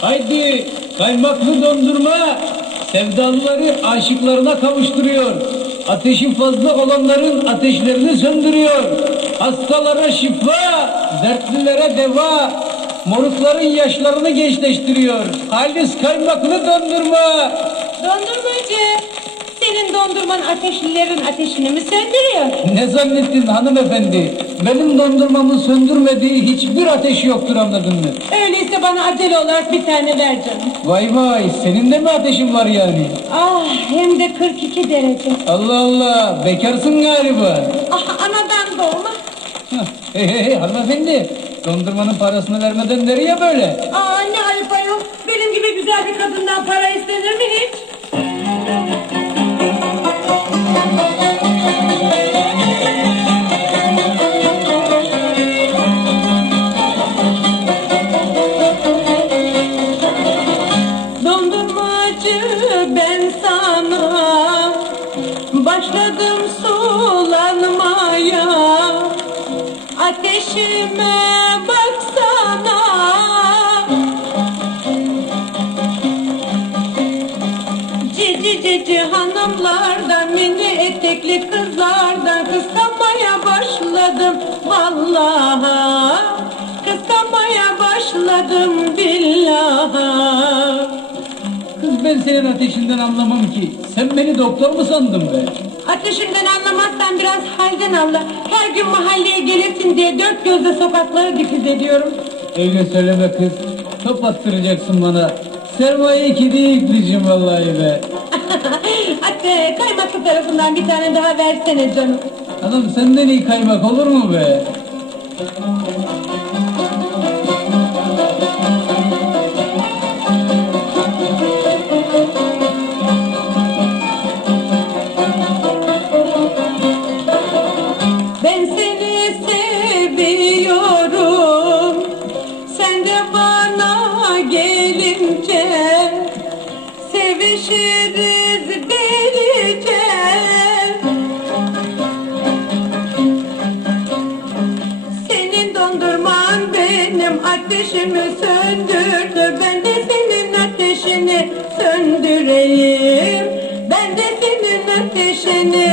Haydi kaymaklı dondurma sevdalıları aşıklarına kavuşturuyor. Ateşi fazla olanların ateşlerini söndürüyor. Hastalara şifa, dertlilere deva, morukların yaşlarını gençleştiriyor. Halis kaymaklı dondurma. Dondurmacı, dondurman ateşlilerin ateşini mi söndürüyor? Ne zannettin hanımefendi? Benim dondurmamın söndürmediği hiçbir ateş yoktur anladın mı? Öyleyse bana acele olarak bir tane ver canım. Vay vay senin de mi ateşin var yani? Ah, hem de 42 derece. Allah Allah bekarsın galiba. Ah, anadan doğma. Hey hey hey hanımefendi dondurmanın parasını vermeden nereye böyle? Aa, ne Başladım sulanmaya Ateşime baksana Cici cici hanımlardan Mini etekli kızlardan Kıskanmaya başladım Vallahi Kıskanmaya başladım billahi Kız ben senin ateşinden anlamam ki. Sen beni doktor mu sandın be? Ateşinden anlamazsan biraz halden anla. Her gün mahalleye gelirsin diye dört gözle sokakları dikiz ediyorum. Öyle söyleme kız. Top attıracaksın bana. Sermaye iki değil diyeceğim vallahi be. Hatta kaymaklı tarafından bir tane daha versene canım. Adam senden iyi kaymak olur mu be? Ben seni seviyorum. Sen de bana gelince sevişiriz delice. Senin dondurman benim ateşimi söndürdü. Ben de senin ateşini söndüreyim. Ben de senin ateşini.